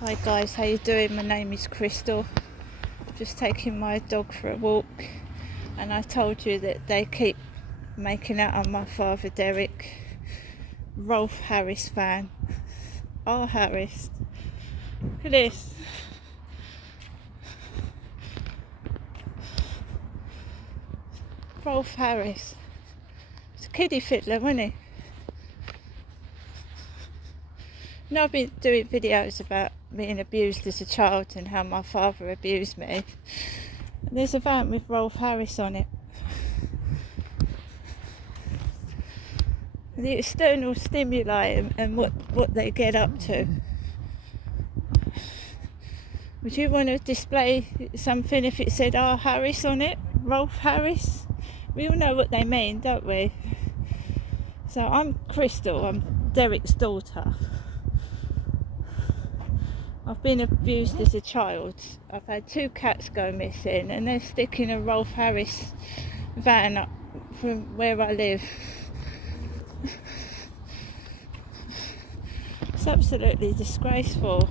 Hi guys, how you doing? My name is Crystal. Just taking my dog for a walk, and I told you that they keep making out on my father Derek. Rolf Harris fan. R. Harris. Look at this. Rolf Harris. It's a kiddie fiddler, wasn't he? Now I've been doing videos about being abused as a child and how my father abused me. And there's a van with Rolf Harris on it. The external stimuli and what they get up to. Would you want to display something if it said R. Harris on it? Rolf Harris? We all know what they mean, don't we? So I'm Crystal, I'm Derek's daughter. I've been abused as a child. I've had 2 cats go missing, and they're sticking a Rolf Harris van up from where I live. It's absolutely disgraceful.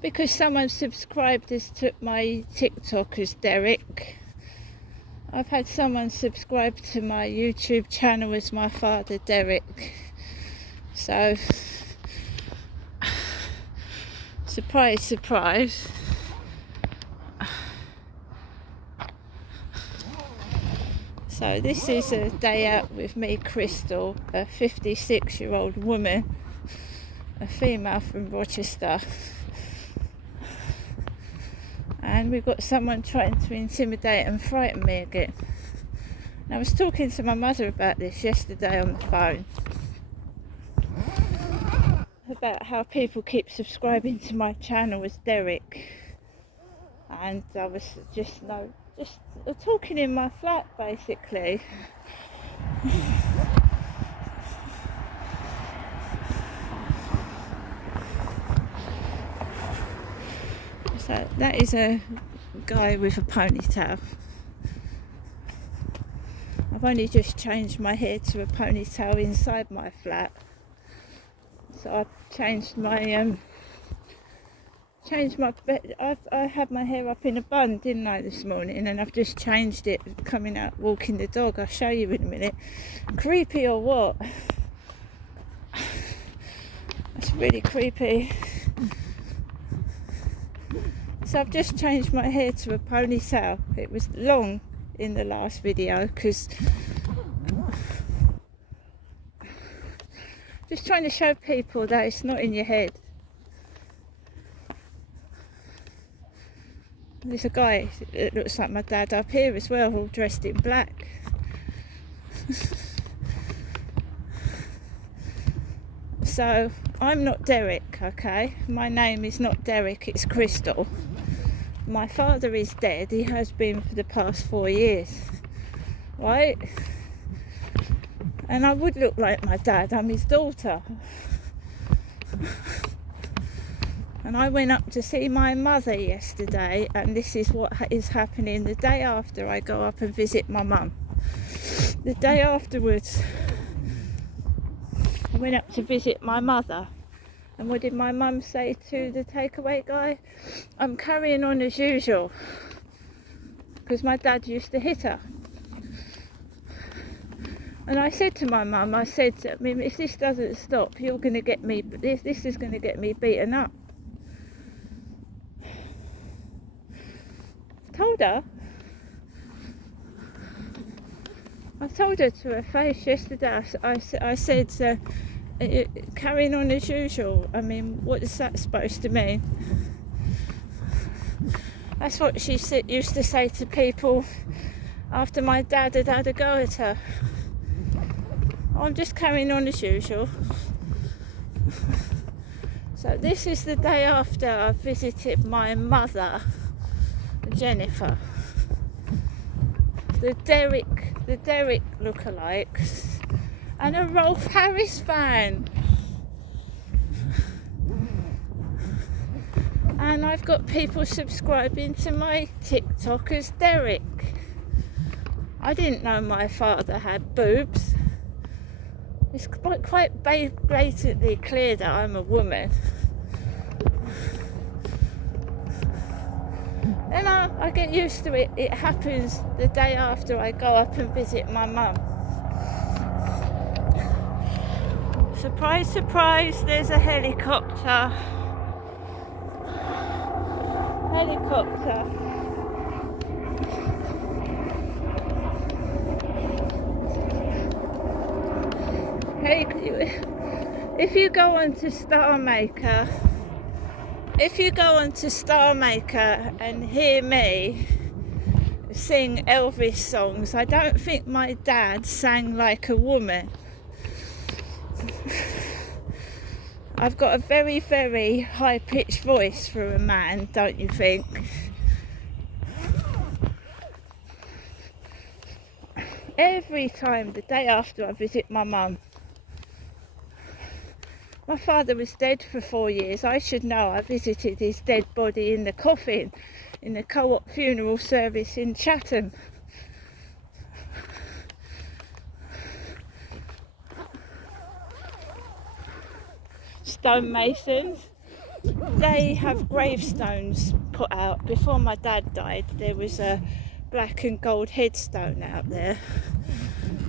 Because someone subscribed to my TikTok as Derek, I've had someone subscribe to my YouTube channel as my father Derek. So, surprise, surprise. So this is a day out with me, Crystal, a 56-year-old woman, a female from Rochester. And we've got someone trying to intimidate and frighten me again. And I was talking to my mother about this yesterday on the phone. About how people keep subscribing to my channel as Derek. And I was just talking in my flat basically. So that is a guy with a ponytail. I've only just changed my hair to a ponytail inside my flat. So I've changed my I had my hair up in a bun, didn't I, this morning, and I've just changed it coming out walking the dog. I'll show you in a minute. Creepy or what? That's really creepy. So I've just changed my hair to a ponytail. It was long in the last video because just trying to show people that it's not in your head. There's a guy that looks like my dad up here as well, all dressed in black. So I'm not Derek, okay? My name is not Derek, it's Crystal. My father is dead. He has been for the past 4 years, right? And I would look like my dad. I'm his daughter. And I went up to see my mother yesterday, and this is what is happening the day after I go up and visit my mum. The day afterwards, I went up to visit my mother. And what did my mum say to the takeaway guy? I'm carrying on as usual. Because my dad used to hit her. And I said to my mum, I said, if this doesn't stop, you're going to get me, this is going to get me beaten up. I told her to her face yesterday. I said, carrying on as usual. I mean, what is that supposed to mean? That's what she used to say to people after my dad had had a go at her. I'm just carrying on as usual. So this is the day after I visited my mother, Jennifer. The Derek lookalikes, and a Rolf Harris fan. And I've got people subscribing to my TikTok as Derek. I didn't know my father had boobs. It's quite blatantly clear that I'm a woman. Then I get used to it. It happens the day after I go up and visit my mum. Surprise, surprise, there's a helicopter. Helicopter. Hey, if you go on to Star Maker and hear me sing Elvis songs, I don't think my dad sang like a woman. I've got a very, very high-pitched voice for a man, don't you think? Every time, the day after I visit my mum. My father was dead for 4 years. I should know. I visited his dead body in the coffin in the Co-op funeral service in Chatham. Stonemasons, they have gravestones put out. Before my dad died, there was a black and gold headstone out there.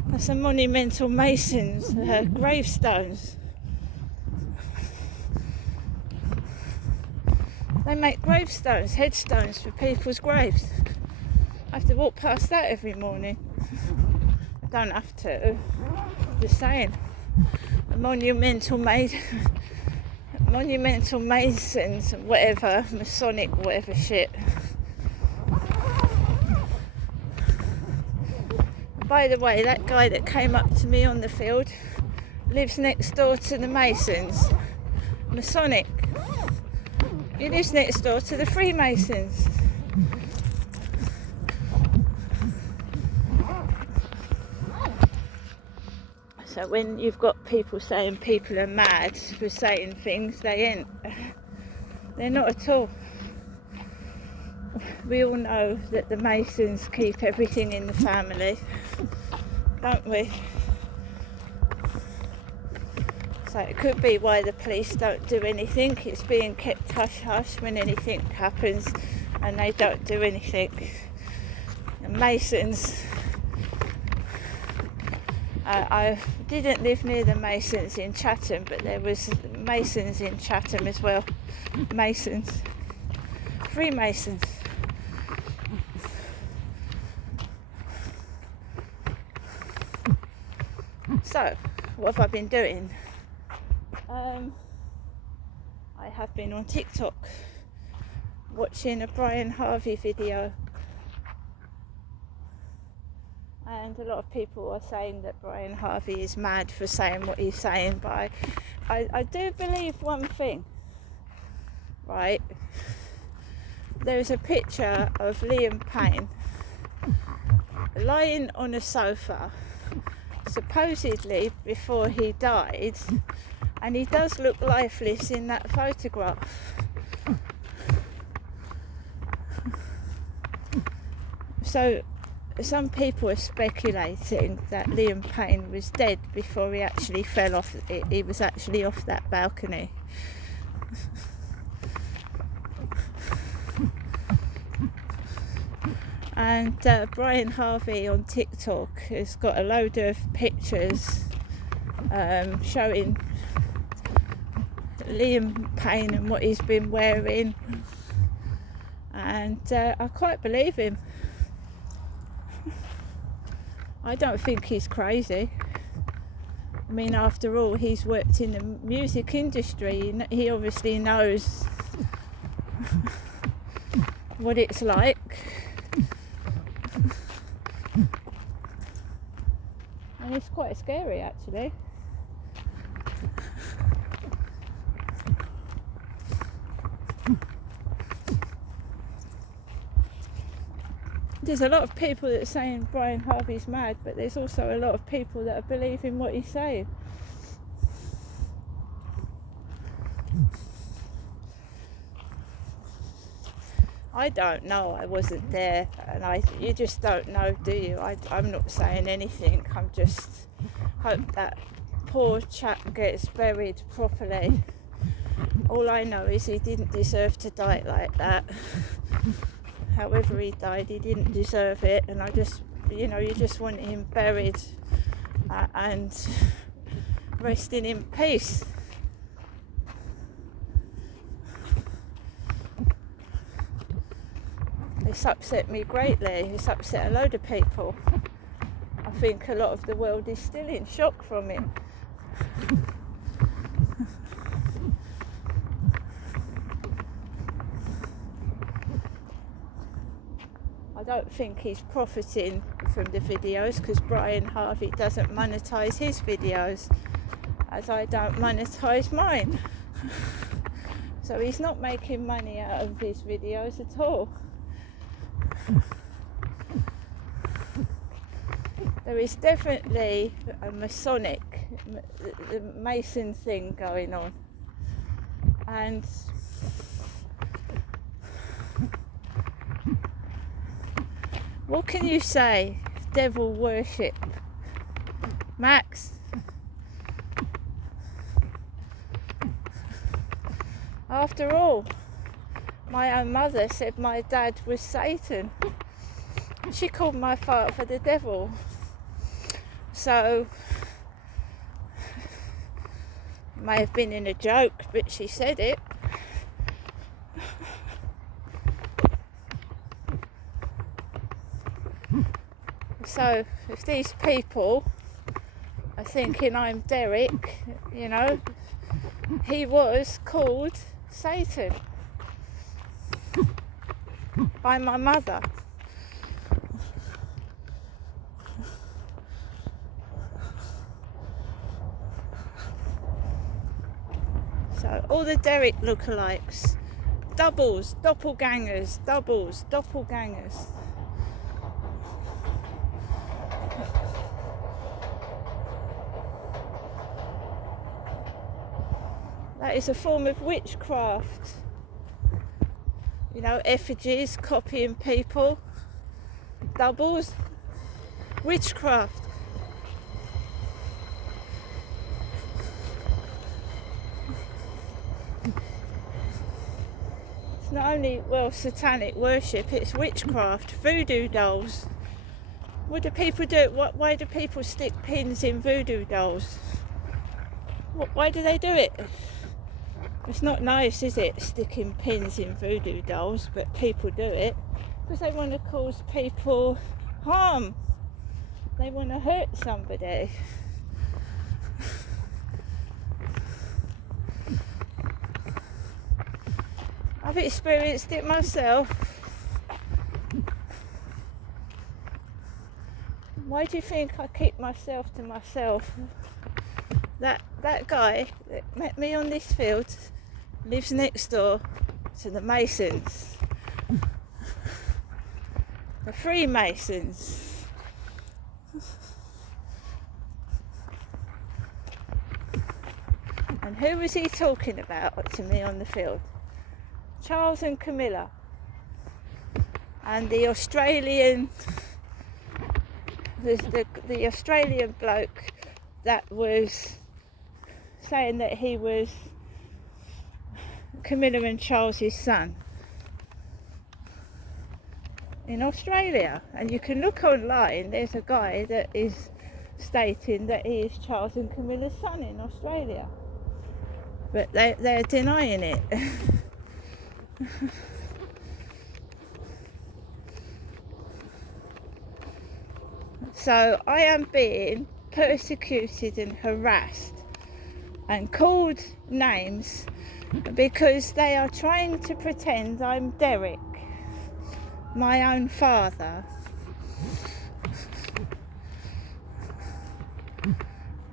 That's a Monumental Masons gravestones. They make gravestones, headstones for people's graves. I have to walk past that every morning. I don't have to. Just saying. A Monumental Masons, whatever, Masonic, whatever shit. By the way, that guy that came up to me on the field lives next door to the Masons. Masonic. He lives next door to the Freemasons. So when you've got people saying people are mad for saying things, they ain't. They're not at all. We all know that the Masons keep everything in the family, don't we? So it could be why the police don't do anything. It's being kept hush-hush when anything happens and they don't do anything. The Masons... I didn't live near the Masons in Chatham, but there was Masons in Chatham as well. Masons. Freemasons. So, what have I been doing? I have been on TikTok watching a Brian Harvey video, and a lot of people are saying that Brian Harvey is mad for saying what he's saying, but I do believe one thing, right? There's a picture of Liam Payne lying on a sofa, supposedly before he died, and he does look lifeless in that photograph. So some people are speculating that Liam Payne was dead before he actually fell off. He was actually off that balcony. And Brian Harvey on TikTok has got a load of pictures showing Liam Payne and what he's been wearing, and I quite believe him. I don't think he's crazy. I mean, after all, he's worked in the music industry. He obviously knows what it's like. And it's quite scary, actually. There's a lot of people that are saying Brian Harvey's mad, but there's also a lot of people that are believing what he's saying. I don't know, I wasn't there, and you just don't know, do you? I'm not saying anything. I'm just hope that poor chap gets buried properly. All I know is he didn't deserve to die like that. However he died, he didn't deserve it, and I just, you just want him buried and resting in peace. It's upset me greatly. It's upset a load of people. I think a lot of the world is still in shock from him. I don't think he's profiting from the videos, because Brian Harvey doesn't monetize his videos, as I don't monetize mine. So he's not making money out of his videos at all. There is definitely a Masonic, the Mason thing going on, and what can you say? Devil worship, Max. After all, my own mother said my dad was Satan. She called my father the devil. So, it may have been in a joke, but she said it. So, if these people are thinking I'm Derek, he was called Satan by my mother. So all the Derek lookalikes, doubles, doppelgangers, doppelgangers. That is a form of witchcraft. Effigies, copying people, doubles, witchcraft. It's not only, satanic worship, it's witchcraft, voodoo dolls. What do people do? Why do people stick pins in voodoo dolls? Why do they do it? It's not nice, is it, sticking pins in voodoo dolls, but people do it because they want to cause people harm. They want to hurt somebody. I've experienced it myself. Why do you think I keep myself to myself? That guy that met me on this field lives next door to the Masons, the Freemasons. And who was he talking about to me on the field? Charles and Camilla, and the Australian, the Australian bloke that was saying that he was Camilla and Charles's son in Australia. And you can look online, there's a guy that is stating that he is Charles and Camilla's son in Australia, but they're denying it. So I am being persecuted and harassed and called names because they are trying to pretend I'm Derek, my own father.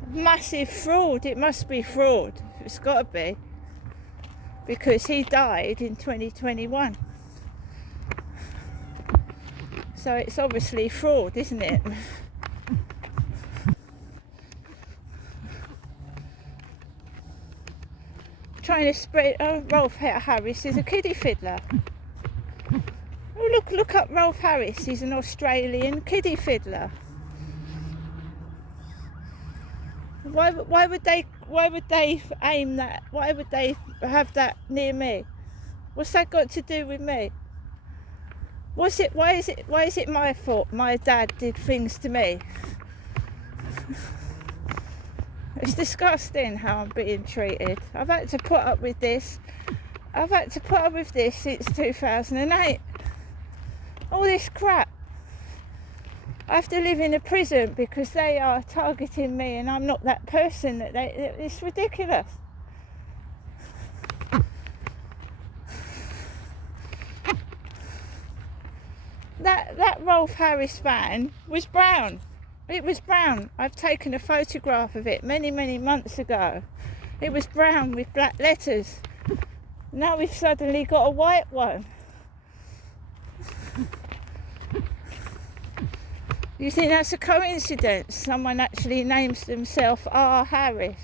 Massive fraud. It must be fraud. It's got to be, because he died in 2021. So it's obviously fraud, isn't it? Trying to spread. Oh, Rolf Harris is a kiddie fiddler. Oh, look up Rolf Harris. He's an Australian kiddie fiddler. Why would they aim that? Why would they have that near me? What's that got to do with me? Why is it my fault my dad did things to me? It's disgusting how I'm being treated. I've had to put up with this. I've had to put up with this since 2008. All this crap. I have to live in a prison because they are targeting me and I'm not that person. It's ridiculous. That Rolf Harris van was brown. It was brown. I've taken a photograph of it many months ago. It was brown with black letters. Now we've suddenly got a white one. You think that's a coincidence? Someone actually names themselves R. Harris.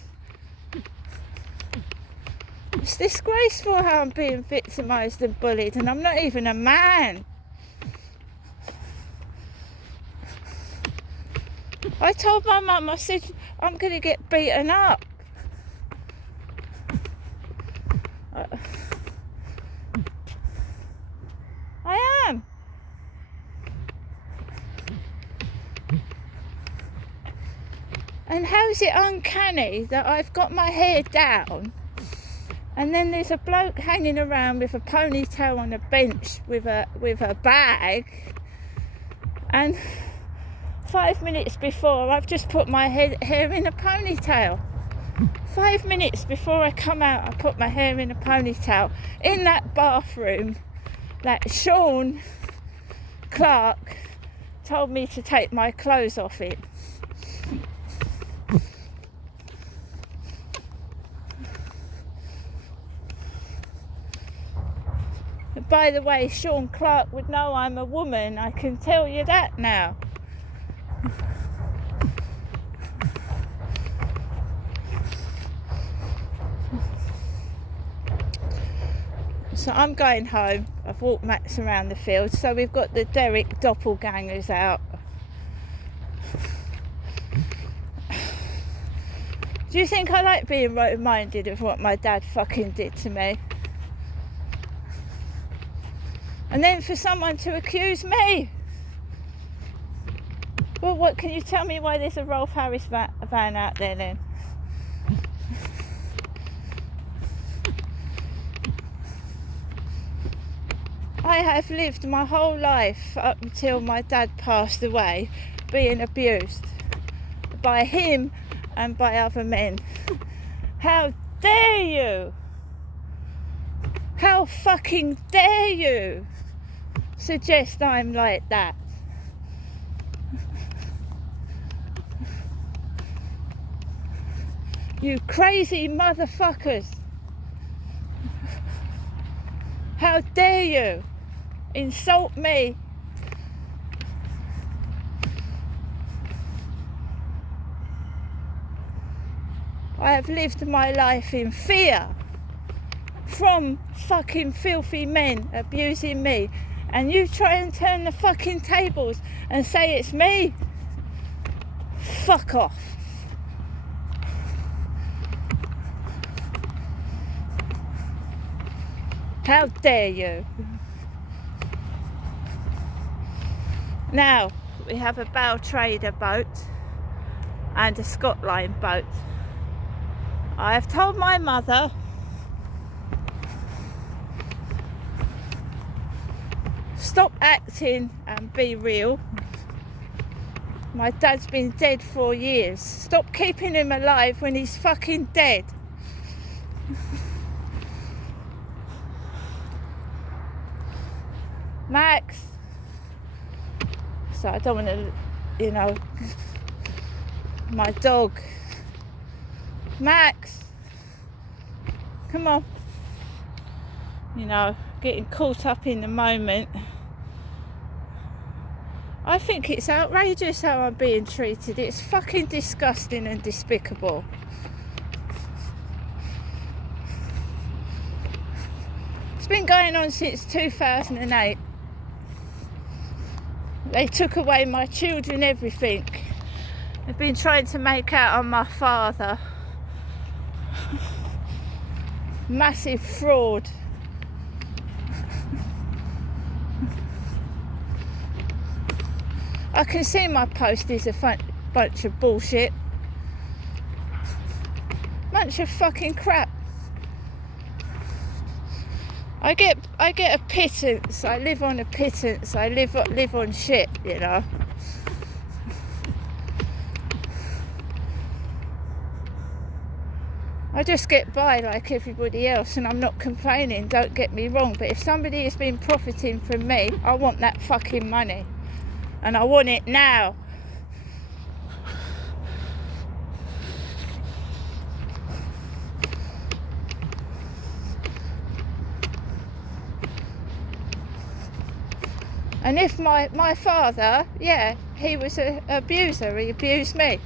It's disgraceful how I'm being victimised and bullied, and I'm not even a man. I told my mum, I said, I'm going to get beaten up. I am. And how's it uncanny that I've got my hair down and then there's a bloke hanging around with a ponytail on a bench with a bag, and 5 minutes before I've just put my hair in a ponytail. 5 minutes before I come out, I put my hair in a ponytail in that bathroom that Sean Clark told me to take my clothes off it. By the way, Sean Clark would know I'm a woman, I can tell you that now. So I'm going home. I've walked Max around the field. So we've got the Derek doppelgangers out. Do you think I like being reminded of what my dad fucking did to me? And then for someone to accuse me. Well, what can you tell me why there's a Rolf Harris van out there then? I have lived my whole life up until my dad passed away being abused by him and by other men. How dare you? How fucking dare you suggest I'm like that? You crazy motherfuckers. How dare you insult me? I have lived my life in fear from fucking filthy men abusing me, and you try and turn the fucking tables and say it's me? Fuck off. How dare you? Now, we have a Baltrader boat and a Scotline boat. I have told my mother stop acting and be real. My dad's been dead 4 years. Stop keeping him alive when he's fucking dead. Max. So I don't want to, my dog. Max. Come on. Getting caught up in the moment. I think it's outrageous how I'm being treated. It's fucking disgusting and despicable. It's been going on since 2008. They took away my children, everything. They've been trying to make out on my father. Massive fraud. I can see my post is a bunch of bullshit. Bunch of fucking crap. I get a pittance. I live on a pittance. I live on shit, you know. I just get by like everybody else, and I'm not complaining, don't get me wrong, but if somebody has been profiting from me, I want that fucking money, and I want it now. And if my father, yeah, he was an abuser, he abused me.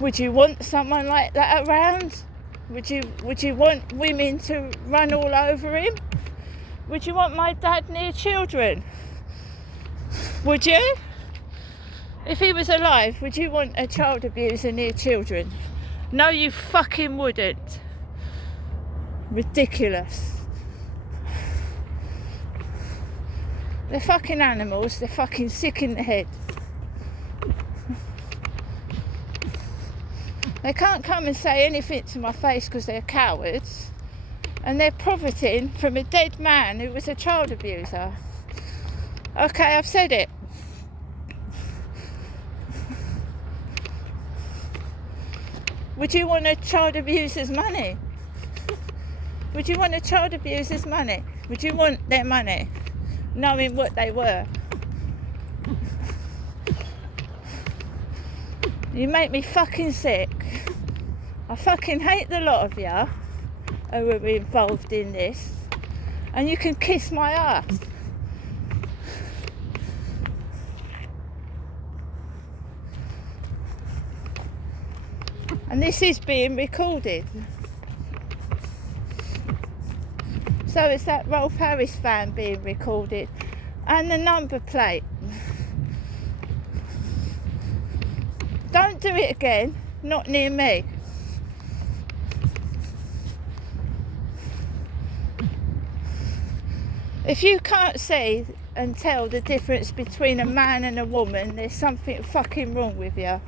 Would you want someone like that around? Would you want women to run all over him? Would you want my dad near children? Would you? If he was alive, would you want a child abuser near children? No, you fucking wouldn't. Ridiculous. They're fucking animals, they're fucking sick in the head. They can't come and say anything to my face because they're cowards, and they're profiting from a dead man who was a child abuser. Okay, I've said it. Would you want a child abuser's money? Would you want a child abuser's money? Would you want their money, knowing what they were? You make me fucking sick. I fucking hate the lot of you who are involved in this, and you can kiss my ass. And this is being recorded. So it's that Rolf Harris van being recorded, and the number plate. Don't do it again, not near me. If you can't see and tell the difference between a man and a woman, there's something fucking wrong with you.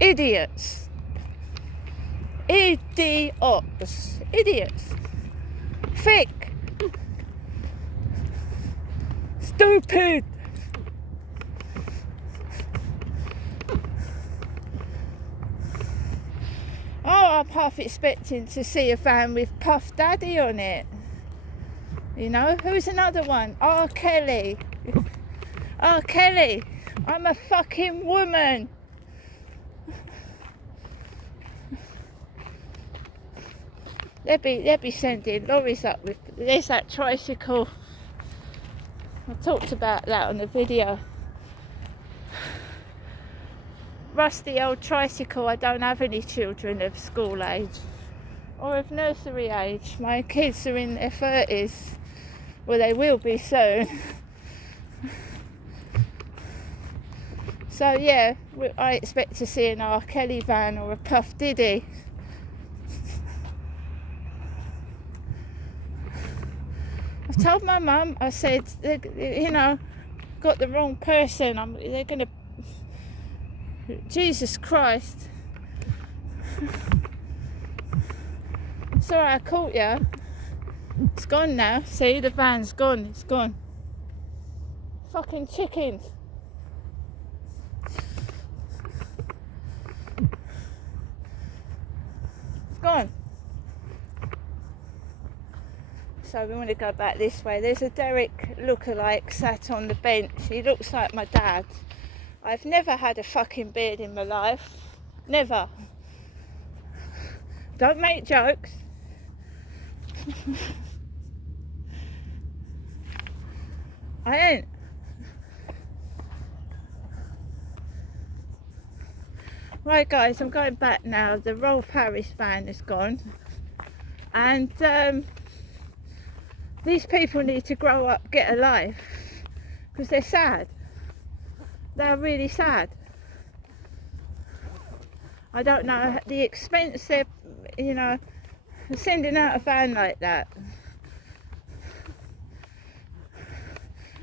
Idiots. Idiots. Idiots. Thick. Stupid. Oh, I'm half expecting to see a van with Puff Daddy on it. You know, who's another one? R. Kelly. R. Kelly. I'm a fucking woman. They'll be sending lorries up with. There's that tricycle. I talked about that on the video. Rusty old tricycle. I don't have any children of school age or of nursery age. My kids are in their 30s. Well, they will be soon. So yeah, I expect to see an R. Kelly van or a Puff Diddy. I've told my mum, I said, you know, got the wrong person. They're going to... Jesus Christ. Sorry, I caught you. It's gone now. See, the van's gone. It's gone. Fucking chickens. It's gone. So we want to go back this way. There's a Derek lookalike sat on the bench. He looks like my dad. I've never had a fucking beard in my life. Never. Don't make jokes. I ain't. Right guys, I'm going back now. The Rolf Harris van is gone. And these people need to grow up, get a life, because they're sad. They're really sad. I don't know the expense they're, sending out a van like that.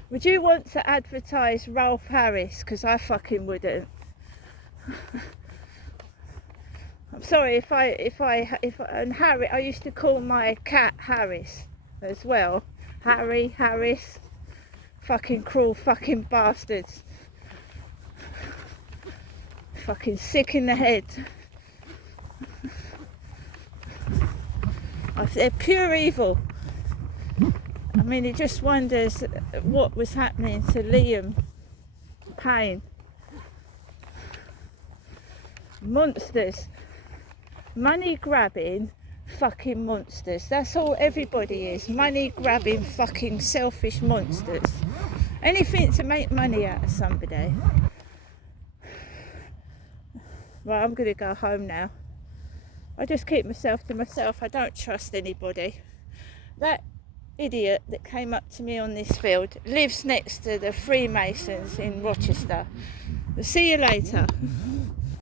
Would you want to advertise Rolf Harris? Because I fucking wouldn't. I'm sorry if and Harry, I used to call my cat Harris as well. Harris, fucking cruel fucking bastards. Fucking sick in the head. They're pure evil. I mean, it just wonders what was happening to Liam Payne. Monsters. Money grabbing fucking monsters. That's all everybody is. Money grabbing fucking selfish monsters. Anything to make money out of somebody. Right, I'm gonna go home now. I just keep myself to myself. I don't trust anybody. That idiot that came up to me on this field lives next to the Freemasons in Rochester. See you later.